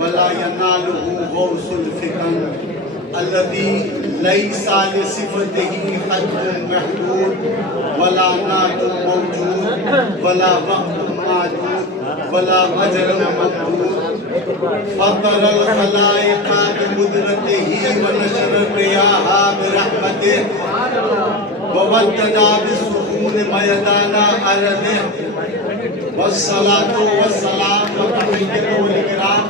ولا يناله غوث الفكر الذي ليس لصفته حد محدود ولا نعت موجود ولا وقت معدود ولا أجل ممدود فطر الخلائق بقدرته ونشر الرياح برحمته وودد بالسكون ميدان أرضه والصلاة والسلام وتحية والإكرام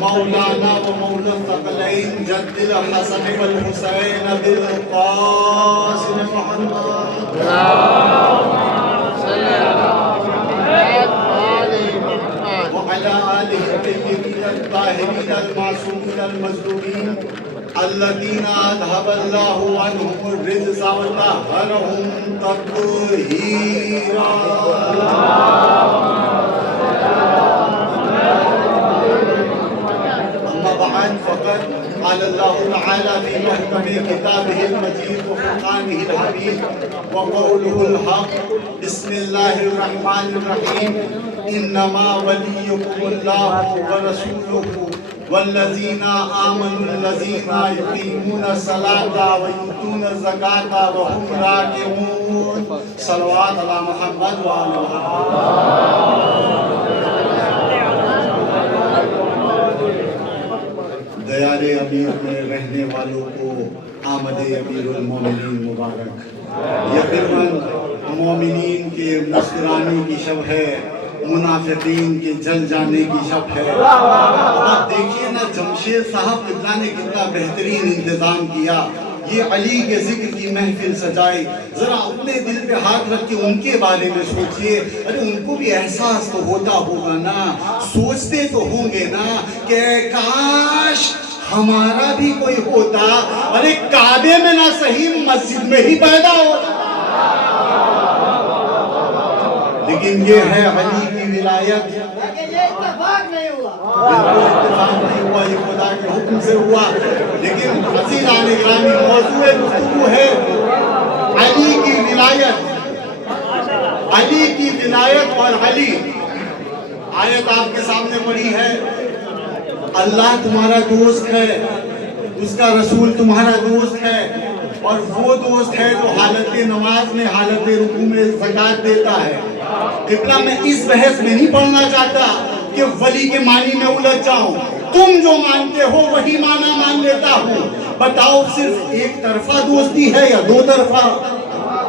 مولانا ومولى الثقلين جد الحسن والحسين بالقاسم محمد وعلى آله الطيبين الطاهرين المعصومين المظلومين الذين أذهب الله عنهم الرجس وطهرهم تطهيرا. بعد فقد قال الله تعالى في محكم كتابه المجيد وفرقانه الحميد وقوله الحق بسم الله الرحمن الرحيم إنما وليكم الله ورسوله والذين آمنوا الذين يقيمون الصلاة ويؤتون الزكاة وهم راكعون. صلوات على محمد وآل محمد. دیار امیر میں رہنے والوں کو آمد امیر المومنین مبارک. یقیناً مومنین کے مسکرانے کی شب ہے، منافقین کے جل جانے کی شب ہے. آپ دیکھیے نا جمشید صاحب قبلہ نے کتنا بہترین انتظام کیا. یہ علی کے ذکر کی محفل سجائی. ذرا اپنے دل پہ ہاتھ رکھ کے ان کے بارے میں سوچئے. ارے ان کو بھی احساس تو ہوتا ہوگا نا، سوچتے تو ہوں گے نا کہ کاش ہمارا بھی کوئی ہوتا. ارے کعبے میں نہ صحیح مسجد میں ہی پیدا ہوتا. لیکن یہ ہے علی کی ولایت. یہ اتفاق نہیں ہوا، بالکل اتفاق نہیں ہوا، یہ خدا کے حکم سے ہوا. لیکن عزیزان گرامی موضوع گفتگو ہے علی کی ولایت. علی کی ولایت اور علی. آیت آپ کے سامنے پڑی ہے. اللہ تمہارا دوست ہے، اس کا رسول تمہارا دوست ہے، اور وہ دوست ہے جو حالت نماز میں حالت رکوع میں زکوٰۃ دیتا ہے. قبلہ میں اس بحث میں نہیں پڑھنا چاہتا کہ ولی کے معنی میں الجھ جاؤں. تم جو مانتے ہو وہی معنی مان لیتا ہوں. بتاؤ صرف ایک طرفہ دوستی ہے یا دو طرفہ؟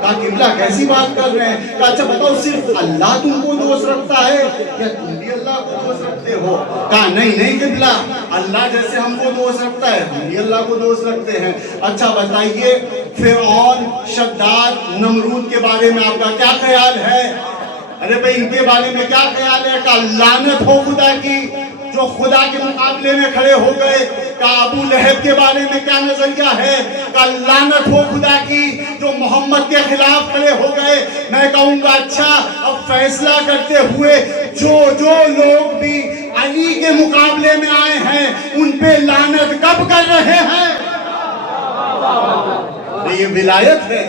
کہا قبلہ کیسی بات کر رہے ہیں؟ کہا اچھا بتاؤ صرف اللہ تم کو دوست رکھتا ہے یا تم بھی اللہ کو دوست رکھتے ہو؟ کہا نہیں قبلہ، اللہ جیسے ہم کو دوست رکھتا ہے ہم بھی اللہ کو دوست رکھتے ہیں. اچھا بتائیے فرعون، شداد، نمرود کے بارے میں آپ کا کیا خیال ہے؟ ارے بھئی ان کے بارے میں کیا خیال ہے؟ کہا لعنت ہو خدا کی جو خدا کے مقابلے میں کھڑے ہو گئے. کہا ابو لہب کے بارے میں کیا نظریہ ہے؟ کہا لعنت ہو خدا کی جو محمد کے خلاف کھڑے ہو گئے. میں کہوں گا اچھا اب فیصلہ کرتے ہوئے جو لوگ بھی علی کے مقابلے میں آئے ہیں ان پہ لعنت کب کر رہے ہیں؟ یہ ولایت ہے.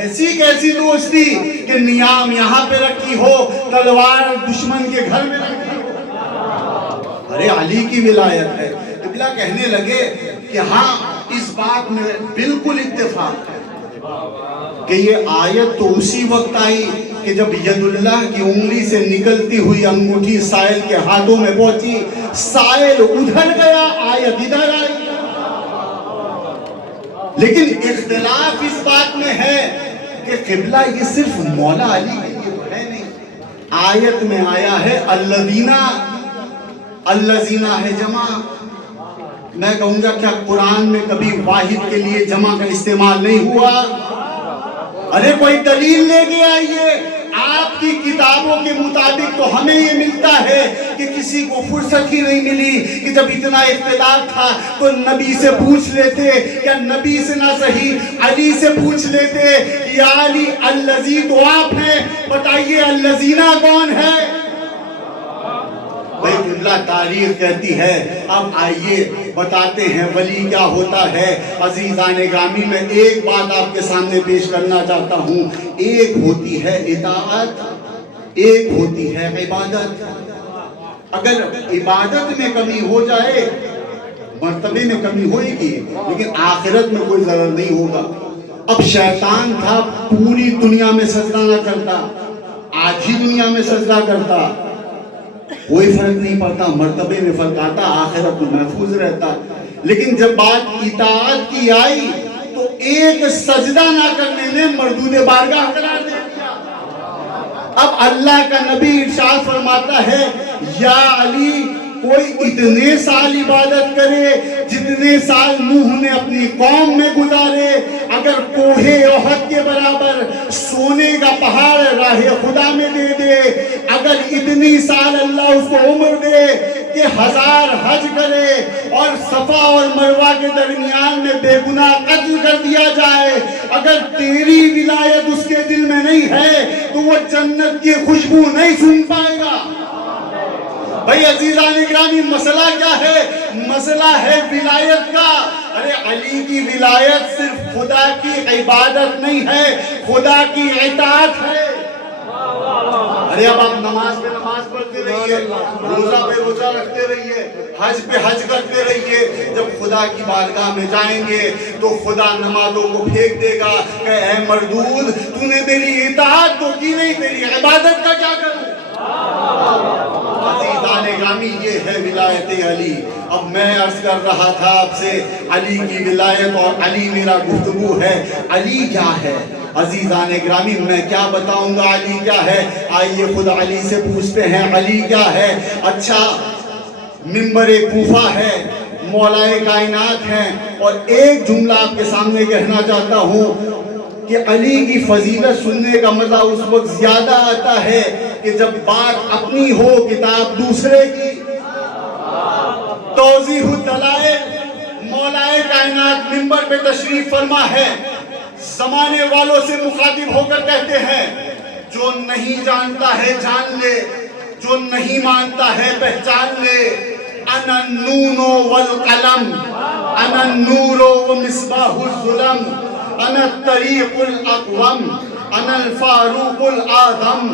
ایسی کیسی دوستی کہ نیام یہاں پہ رکھی ہو، تلوار دشمن کے گھر میں رکھی ہو. ارے علی کی ولایت ہے. قبلہ کہنے لگے کہ ہاں اس بات میں بالکل اتفاق ہے کہ یہ آیت تو اسی وقت آئی کہ جب ید اللہ کی انگلی سے نکلتی ہوئی انگوٹھی سائل کے ہاتھوں میں پہنچی. سائل ادھر گیا، آیت ادھر آئی. لیکن اختلاف اس بات میں ہے کہ قبلہ یہ صرف مولا علی کے لیے تو ہے نہیں. آیت میں آیا ہے الذین ہے جمع. میں کہوں گا کیا قرآن میں کبھی واحد کے لیے جمع کا استعمال نہیں ہوا؟ ارے کوئی دلیل لے کے آئیے. آپ آپ کی کتابوں کے مطابق تو ہمیں یہ ملتا ہے کہ کسی کو فرصت ہی نہیں ملی کہ جب اتنا اختلاف تھا تو نبی سے پوچھ لیتے، یا نبی سے نہ صحیح علی سے پوچھ لیتے، یا علی الذی تو آپ ہیں، بتائیے الذینہ کون ہے؟ بھائی قبلہ تاریخ کہتی ہے۔ اب آئیے بتاتے ہیں ولی کیا ہوتا ہے۔ عزیزان گرامی، میں ایک بات آپ کے سامنے پیش کرنا چاہتا ہوں۔ ایک ہوتی ہے اطاعت، ایک ہوتی ہے عبادت۔ اگر عبادت میں کمی ہو جائے مرتبے میں کمی ہوئے گی، لیکن آخرت میں کوئی ضرر نہیں ہوگا۔ اب شیطان تھا پوری دنیا میں سجدہ نہ کرتا، آدھی دنیا میں سجدہ کرتا، کوئی فرق نہیں پڑتا، مرتبے میں فرق آتا، آخرت میں محفوظ رہتا۔ لیکن جب بات اطاعت کی آئی تو ایک سجدہ نہ کرنے نے مردود بارگاہ قرار دے دیا۔ اب اللہ کا نبی ارشاد فرماتا ہے، یا علی کوئی اتنے سال عبادت کرے جتنے سال نوح نے اپنی قوم میں گزارے، اگر کوہ احد کے برابر سونے کا پہاڑ راہ خدا میں دے دے، اگر اتنی سال اللہ اس کو عمر دے کہ 1000 حج کرے اور صفا اور مروہ کے درمیان میں بے گناہ قتل کر دیا جائے، اگر تیری ولایت اس کے دل میں نہیں ہے تو وہ جنت کی خوشبو نہیں سن پائے گا۔ بھائی عزیزان گرامی، مسئلہ کیا ہے؟ مسئلہ ہے ولایت کا۔ ارے علی کی ولایت صرف خدا کی عبادت نہیں ہے، خدا کی اطاعت ہے۔ ارے اب آپ نماز پہ نماز پڑھتے رہیے، روزہ پہ روزہ رکھتے رہیے، حج پہ حج کرتے رہیے، جب خدا کی بارگاہ میں جائیں گے تو خدا نمازوں کو پھینک دے گا کہ اے مردود، تو نے میری اطاعت تو کی نہیں، تیری عبادت کا کیا کروں؟ عزیزان گرامی، یہ ہے ولایت علی۔ اب میں عرض کر رہا تھا آپ سے علی کی ولایت، اور علی میرا گفتگو ہے۔ علی کیا ہے عزیزان گرامی؟ میں کیا بتاؤں گا علی کیا ہے؟ آئیے خود علی سے پوچھتے ہیں علی کیا ہے۔ اچھا، منبر کوفہ ہے، مولائے کائنات ہیں، اور ایک جملہ آپ کے سامنے کہنا چاہتا ہوں کہ علی کی فضیلت سننے کا مزہ اس وقت زیادہ آتا ہے کہ جب بات اپنی ہو، کتاب دوسرے کی۔ توضیح الدلائل، مولائے کائنات منبر پہ تشریف فرما ہے، زمانے والوں سے مخاطب ہو کر کہتے ہیں، جو نہیں جانتا ہے جان لے، جو نہیں مانتا ہے پہچان لے، انا النون والقلم، انا النور ومصباح الظلم، انا الطریق الاقوم، انا الفاروق الاعظم،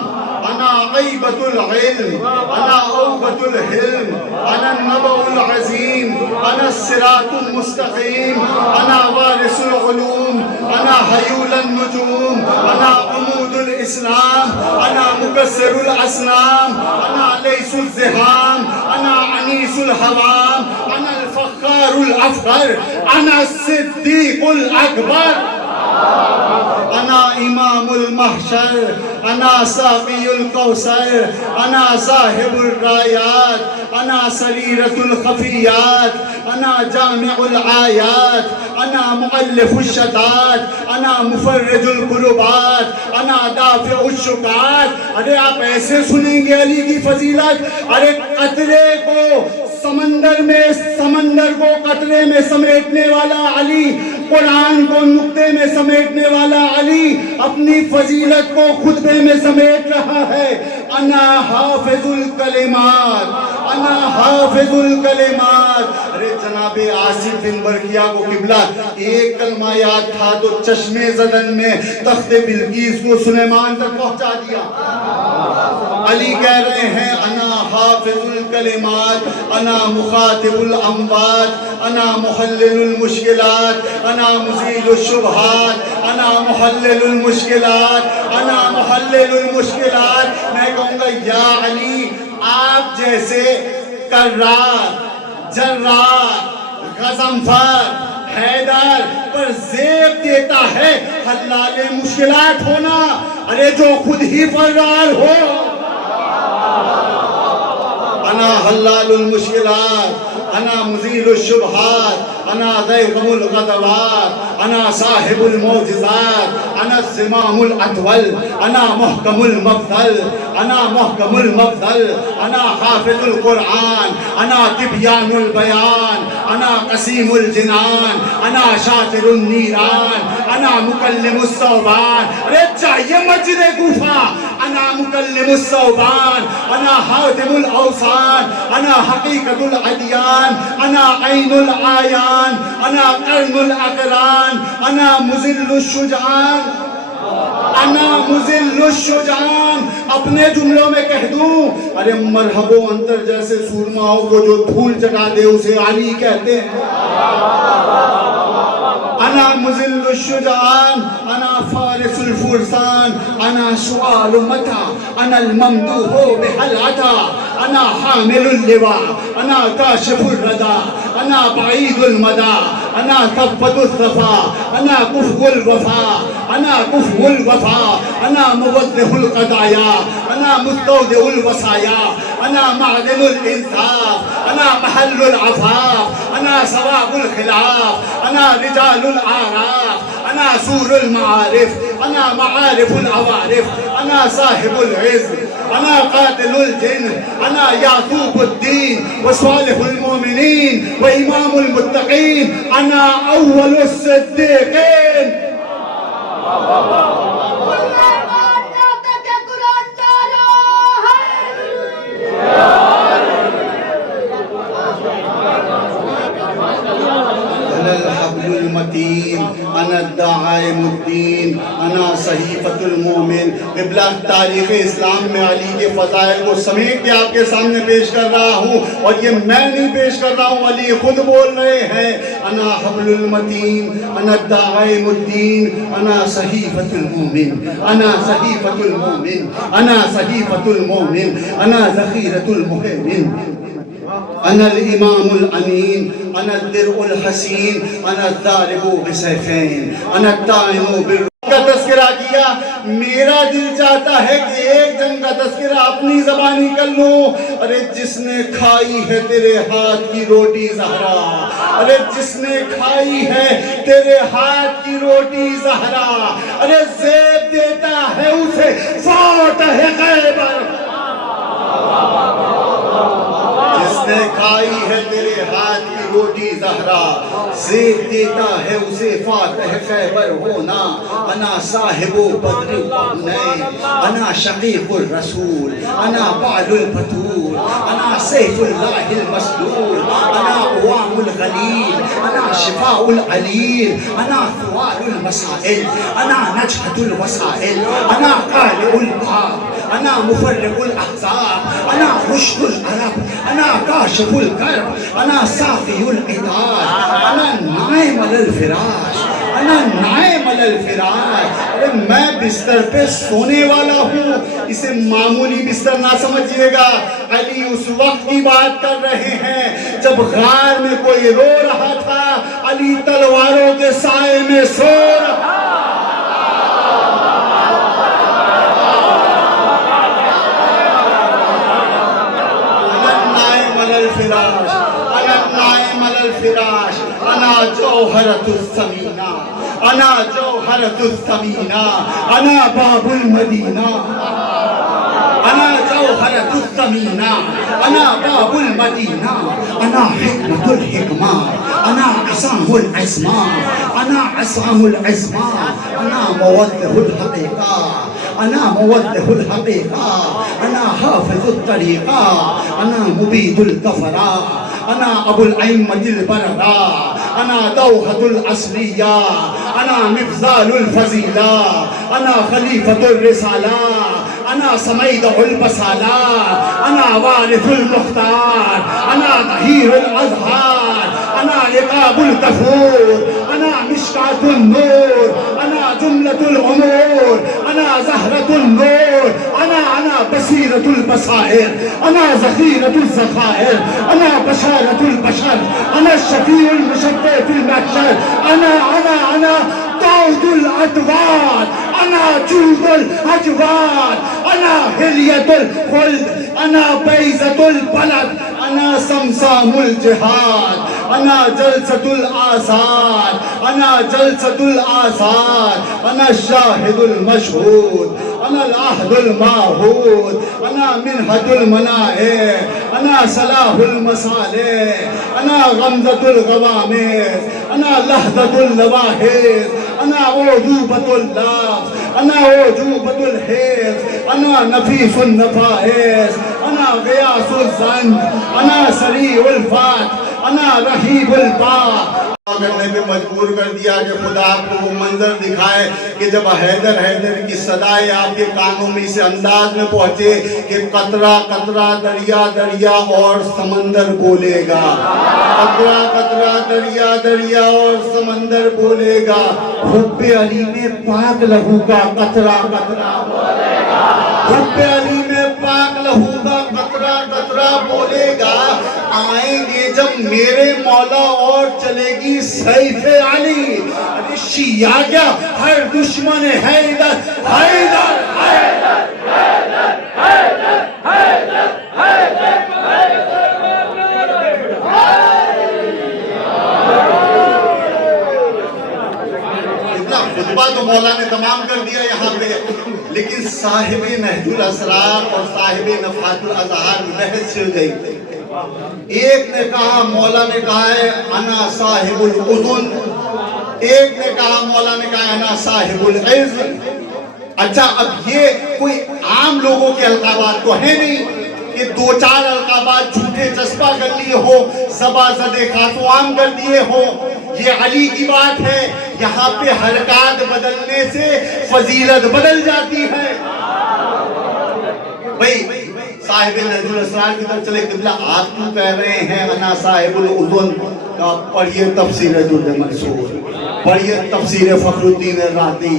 انا غیبت العلم، انا اوبت الحلم، انا النبأ العظیم، انا الصراط المستقیم، انا وارث العلوم، انا حیول النجوم، انا عمود الاسلام، انا مکسر الاصنام، انا لیس الزحام، انا انیس الحوام، انا الفخار الافخر، انا الصدیق الاکبر، انا امام المحشر، انا ساقی الکوثر، انا صاحب الرایات، انا سریرۃ الخفیات، انا جامع الآیات، انا مؤلف الشتات، انا مفرج القربات، انا دافع الشکات۔ ارے آپ ایسے سنیں گے علی کی فضیلت؟ ارے قطرے کو سمندر میں، سمندر کو قطرے میں سمیٹنے والا علی، قرآن کو نقطے میں سمیٹنے والا علی، اپنی فضیلت کو خطبے میں سمیٹ رہا ہے۔ انا حافظ الکلمات، انا حافظ الکلمات۔ ارے جناب آصف بن برقیہ کو قبلہ ایک کلمہ یاد تھا تو چشمے زدن میں تخت بلقیس کو سلیمان تک پہنچا دیا۔ علی کہہ رہے ہیں انا حافظ الکلمات، انا مخاطب الاموات، انا محلل المشکلات، انا مزیل الشبہات، انا محلل المشکلات، انا محلل المشکلات۔ میں کہوں گا یا علی، آپ جیسے کرار، جرار، غضنفر، حیدر پر زیب دیتا ہے حلال مشکلات ہونا۔ ارے جو خود ہی فرار ہو، انا حلال المشکلات، انا مزیل الشبہات، انا ذیغم الغضبات، أنا صاحب المعجزات أنا الزمام الأطول أنا محكم المفضل أنا محكم المفضل أنا حافظ القرآن أنا تبيان البيان أنا قسيم الجنان أنا شاطر النيران أنا مكلم الثوبان رجع يا مسجد کوفہ أنا مكلم الثوبان أنا حاتم الأوصان أنا حقيقة الأديان أنا عين العيان أنا قرن الأقران أنا مذل الشجعان أنا مذل الشجعان اپنے جملوں میں کہہ دوں ارے مرحب و انتر جیسے سورماؤں کو جو دھول چکا دے اسے علی کہتے ہیں أنا مذل الشجعان أنا فارس الفرسان أنا سؤال متى أنا الممدوح بحلعتا أنا حامل اللواء أنا كاشف الردى أنا بعيد المدى أنا ثبت الثفا أنا كفو الوفا أنا كفو الوفا أنا موضح القضايا أنا مستودع الوصايا أنا معدن الإنصاف أنا محل العفاف أنا سواب الخلاف أنا رجال الأعراف أنا سور المعارف أنا معارف العوارف أنا صاحب العز أنا قاتل الجن أنا يعقوب الدين وصالح المؤمنين وإمام المتقين أنا أول الصديقين الحبل المتين أنا الداعم الدين أنا صحیفۃ المومن ابلاغ تاریخ اسلام میں علی کے فضائل کو سمیٹ کے آپ کے سامنے پیش کر رہا ہوں اور یہ میں نہیں پیش کر رہا ہوں علی خود بول رہے ہیں أنا حبل المتین أنا الداعم الدین أنا صحیفۃ المومن أنا صحیفۃ المومن أنا صحیفۃ المومن أنا ذخیرۃ المهیمن أنا الإمام الأمين أنا الدرء الحسين أنا الضارب بسيفين أنا الطاعن بالروح کا تذکرہ کیا میرا دل چاہتا ہے کہ ایک جنگ کا تذکرہ اپنی زبانی کر لوں ارے جس نے کھائی ہے تیرے ہاتھ کی روٹی زہرا ارے جس نے کھائی ہے تیرے ہاتھ کی روٹی زہرا ارے زیب دیتا ہے اسے فاتح خیبر جس نے کھائی ہے تیرے ہاتھ کی روٹی زہرا زیب دیتا ہے اسے فاتح خیبر ہونا انا صاحب بدر القرنین انا شقیق الرسول انا بعل البتول انا سیف اللہ المسلول انا قوام الغلیل انا شفاء العلیل انا ثوال المسائل انا نجحة الوسائل انا قالع الباب انا مفرق الاحزاب انا رشد العرب انا کاشف الکرب انا ساقی العطاش انا نائم علی الفراش انا نائم علی الفراش میں بستر پہ سونے والا ہوں اسے معمولی بستر نہ سمجھئے گا علی اس وقت کی بات کر رہے ہیں جب غار میں کوئی رو رہا تھا علی تلواروں کے سائے میں سو رہا الفراش انا النائم على الفراش انا جوهرة الثمينة انا جوهرة الثمينة انا باب المدينة انا جوهرة الثمينة انا باب المدينة انا حكمة الحكمة انا عصام العصمة انا عصام العصمة انا موضح الحقيقة انا موضح الحقيقة انا حافظ الطريقة انا مبيد الكفراء انا ابو الائمة البرراء انا دوحة الاصلية انا مفضال الفضيلة انا خليفة الرسالة انا سميدع البسالة انا وارث المختار انا طهير الازهار انا عقاب الكفور انا مشكاة النور انا جملة الامور انا زهرة النور انا بصيرة البصائر انا ذخيرة الذخائر انا بشارة البشر انا الشفيع المشفع في المحشر انا داود الادوار انا جود الاجواد انا هلية الخلد انا بيزة البلد انا سمسام الجہاد، انا جلسۃ الآثار، انا جلسۃ الآثار، انا الشاہد المشہود، انا العہد المعہود، انا منہۃ المنائر، انا صلاح المصالح، انا غمزۃ الغوامض، انا لحظۃ اللواحظ، انا اعجوبۃ اللفظ، انا اعجوبۃ الحفظ، انا نفیس النفائس، انا غیاث الظن، انا سریع الفتح، انا رحیب الباء۔ کرنے پہ مجبور کر دیا کہ خدا آپ کو وہ منظر دکھائے کہ جب حیدر حیدر کی صدائے آپ کے کانوں میں اس انداز میں پہنچے کہ قطرہ قطرہ دریا دریا اور سمندر بولے گا، قطرہ قطرہ دریا دریا اور سمندر بولے گا، حب علی میں پاک لہو کا قطرہ قطرہ بولے گا، حب علی میں پاک لہو کا قطرہ قطرہ بولے گا۔ آئیں گے جب میرے مولا اور چلے گی سیف علی، ارے شیعہ کیا ہر دشمن حیدر حیدر حیدر حیدر حیدر حیدر حیدر اتنا خطبہ تو مولا نے تمام کر دیا یہاں پہ، لیکن صاحب نہج الاسرار اور صاحب نفحات الازہار بحث ہو گئی۔ ایک نے کہا، مولا نے کہا ہے انا صاحب الاذن، ایک نے کہا مولا نے کہا انا صاحب العز۔ اچھا اب یہ کوئی عام لوگوں کے القابات تو ہے نہیں کہ دو چار القابات جھوٹے چسپا کر لیے ہو، زبا زدے خاصو عام کر دیے ہو، یہ علی کی بات ہے۔ یہاں پہ حرکات بدلنے سے فضیلت بدل جاتی ہے۔ بھئی صاحب نہج الاسرار کی طرف چلے، قبلہ آپ کیوں کہہ رہے ہیں انا صاحب الاذن کا؟ پڑھیے تفسیر در منصور، پڑھیے تفسیر فخر الدین رازی۔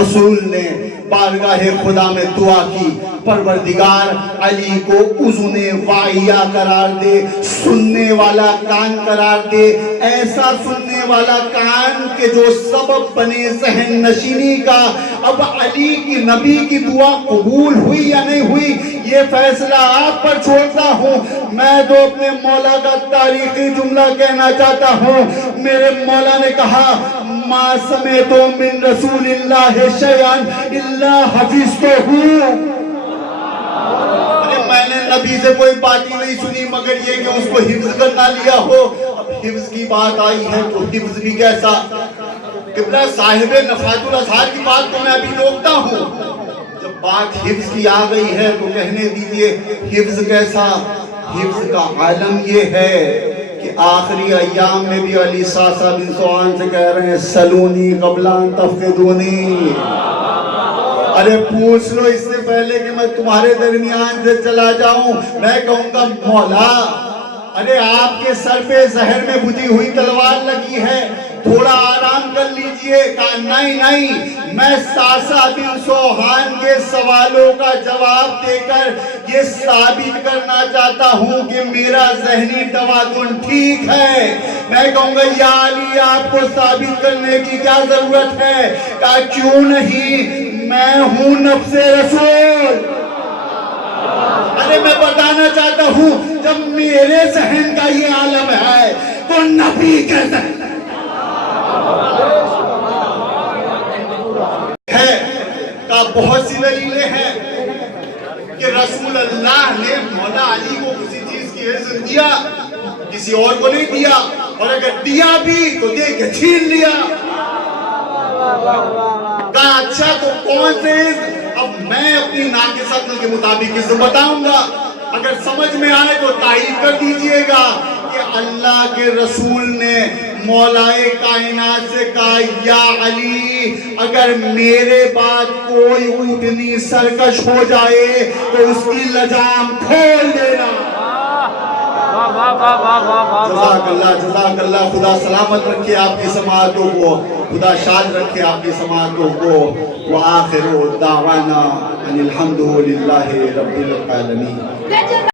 رسول نے بارگاہ خدا میں دعا کی، پروردگار علی کو اذن واعیہ قرار دے، سننے والا کان قرار دے، ایسا سننے والا کان کہ جو سبب بنے ذہن نشینی کا۔ اب علی کی نبی کی دعا قبول ہوئی یا نہیں ہوئی یہ فیصلہ آپ پر چھوڑتا ہوں۔ میں تو اپنے مولا کا تاریخی جملہ کہنا چاہتا ہوں۔ میرے مولا نے کہا ما سمعت من رسول اللہ شیئا الا حفظتہ، میں نے نبی سے کوئی بات ہی نہیں سنی مگر یہ کہ اس کو حفظ کرنا لیا ہو۔ اب حفظ کی بات آئی ہے تو حفظ بھی کیسا؟ قبلہ صاحب نفحات الازہار کی بات تو میں ابھی روکتا ہوں، جب بات حفظ کی آ گئی ہے تو کہنے دیجئے حفظ کیسا؟ حفظ کا عالم یہ ہے کہ آخری ایام میں بھی علی ساسا بن سعان سے کہہ رہے ہیں سلونی قبل ان تفقدونی، ارے پوچھ لو اس سے پہلے کہ میں تمہارے درمیان سے چلا جاؤں۔ میں کہوں گا مولا ارے آپ کے سر پہ زہر میں بجھی ہوئی تلوار لگی ہے، تھوڑا آرام کر لیجئے۔ کہا نہیں نہیں، میں ساسا بن سوہان کے سوالوں کا جواب دے کر یہ ثابت کرنا چاہتا ہوں کہ میرا ذہنی توازن ٹھیک ہے۔ میں کہوں گا یا علی آپ کو ثابت کرنے کی کیا ضرورت ہے؟ کہا کیوں نہیں، میں ہوں نفس رسول۔ ارے میں بتانا چاہتا ہوں جب میرے ذہن کا یہ عالم ہے تو نبی کے ذہن ہے کا بہت سی دلیلیں ہیں کہ رسول اللہ نے مولا علی کو کسی چیز کی عزت دیا، کسی اور کو نہیں دیا، اور اگر دیا بھی تو دے کے چھین لیا۔ کہا اچھا تو کون سے؟ اب میں اپنی ناقص عقل کے مطابق اسے بتاؤں گا، اگر سمجھ میں آئے تو تائید کر دیجئے گا کہ اللہ کے رسول نے مولا کائنات سے کہا یا علی اگر میرے بعد کوئی اونٹنی سرکش ہو جائے تو اس کی لجام کھول دینا۔ جزاک اللہ، خدا سلامت رکھے آپ کی سماعتوں کو، خدا شاد رکھے آپ کی سماعتوں کو۔ وآخر دعوانا ان الحمد للہ رب العالمین۔